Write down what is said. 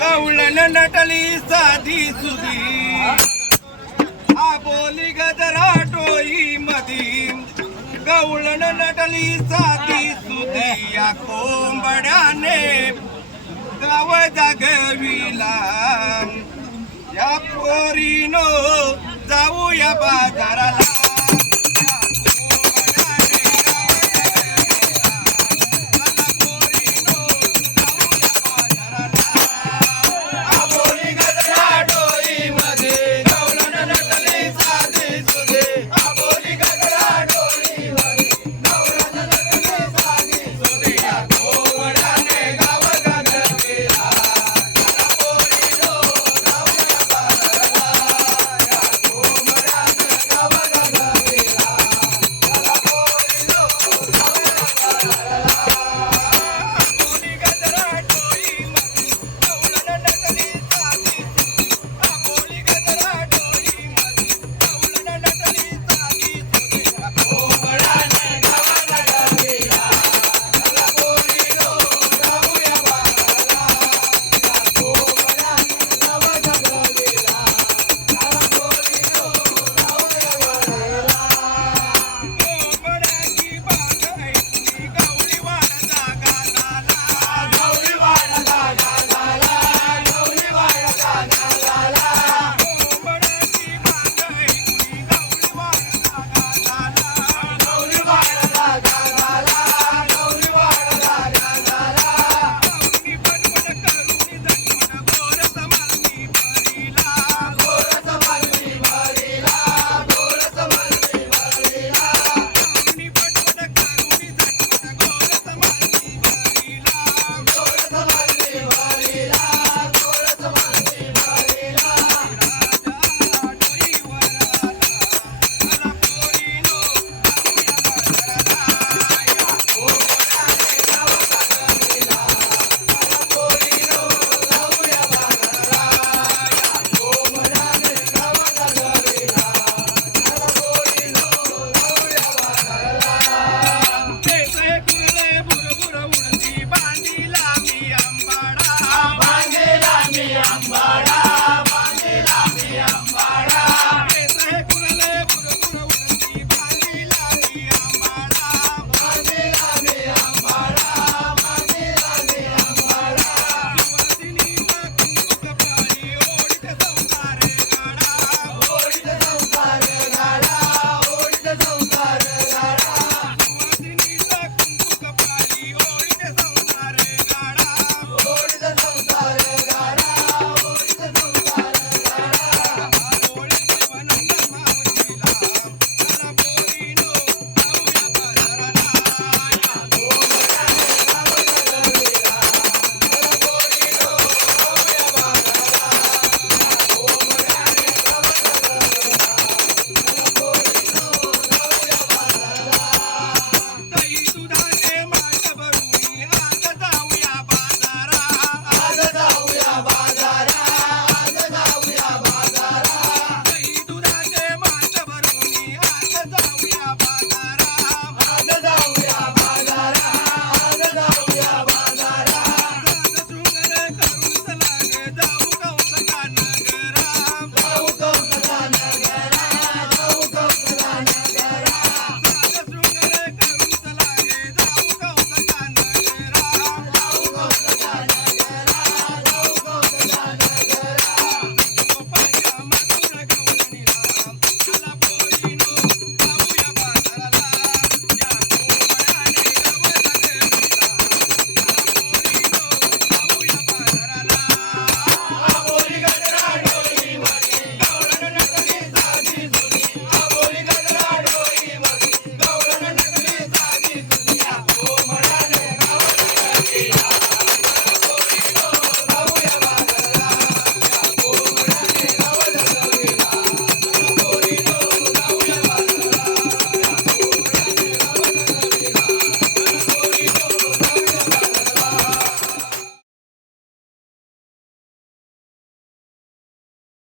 कवळण नटली साधी सुधी. आ बोली गजरा टोई मधी. गवळण नटली साधी सुधी या कोंबड्याने गाव जागविला. या पोरीनो जाऊया बाजाराला. Yeah, I'm